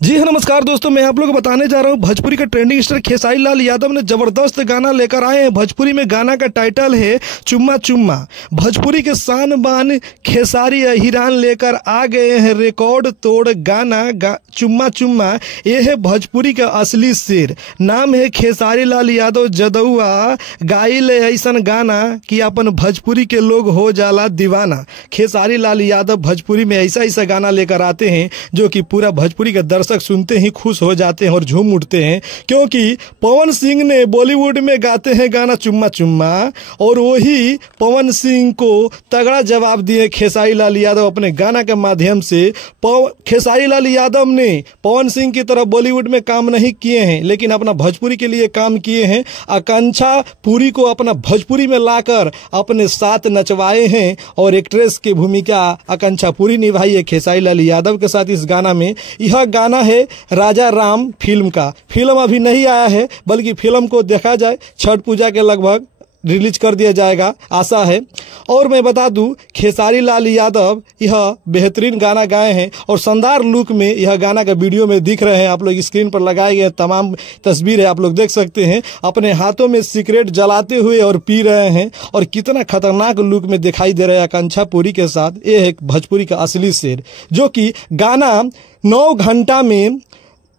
जी हाँ, नमस्कार दोस्तों। मैं आप लोगों को बताने जा रहा हूँ भोजपुरी का ट्रेंडिंग स्टार खेसारी लाल यादव ने जबरदस्त गाना लेकर आए हैं। भोजपुरी में गाना का टाइटल है चुम्मा चुम्मा। भोजपुरी के शान बान खेसारी हिरान लेकर आ गए हैं रिकॉर्ड तोड़ गाना चुम्मा चुम्मा। ये है भोजपुरी का असली शेर, नाम है खेसारी लाल यादव जदुआ। गाइल ऐसा गाना कि अपन भोजपुरी के लोग हो जाला दीवाना। खेसारी लाल यादव भोजपुरी में ऐसा ऐसा गाना लेकर आते हैं जो कि पूरा भोजपुरी का दर्शक सुनते ही खुश हो जाते हैं और झूम उठते हैं, क्योंकि पवन सिंह ने बॉलीवुड में गाते हैं गाना चुम्मा चुम्मा और वही पवन सिंह को तगड़ा जवाब दिए खेसारी लाल यादव अपने गाना के माध्यम से। खेसारी लाल यादव ने पवन सिंह की तरह बॉलीवुड में काम नहीं किए हैं, लेकिन अपना भोजपुरी के लिए काम किए हैं। आकांक्षा पुरी को अपना भोजपुरी में लाकर अपने साथ नचवाए हैं और एक्ट्रेस की भूमिका आकांक्षा पुरी निभाई है खेसारी लाल यादव के साथ इस गाना में। यह गाना है राजा राम फिल्म का। फिल्म अभी नहीं आया है, बल्कि फिल्म को देखा जाए छठ पूजा के लगभग रिलीज कर दिया जाएगा, आशा है। और मैं बता दूं, खेसारी लाल यादव यह बेहतरीन गाना गाए हैं और शानदार लुक में यह गाना का वीडियो में दिख रहे हैं। आप लोग स्क्रीन पर लगाए गए तमाम तस्वीरें आप लोग देख सकते हैं। अपने हाथों में सिगरेट जलाते हुए और पी रहे हैं और कितना खतरनाक लुक में दिखाई दे रहा है आकांक्षा पुरी के साथ। ये है भोजपुरी का असली शेर, जो कि गाना 9 घंटा में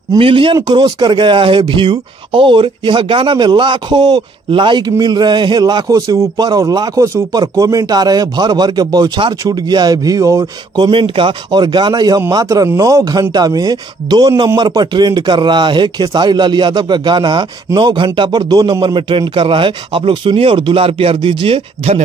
मिलियन क्रॉस कर गया है व्यू, और यह गाना में लाखों लाइक मिल रहे हैं, लाखों से ऊपर, और लाखों से ऊपर कमेंट आ रहे हैं। भर भर के बौछार छूट गया है व्यू और कमेंट का। और गाना यह मात्र 9 घंटा में 2 नंबर पर ट्रेंड कर रहा है। खेसारी लाल यादव का गाना 9 घंटा पर 2 नंबर में ट्रेंड कर रहा है। आप लोग सुनिए और दुलार प्यार दीजिए। धन्यवाद।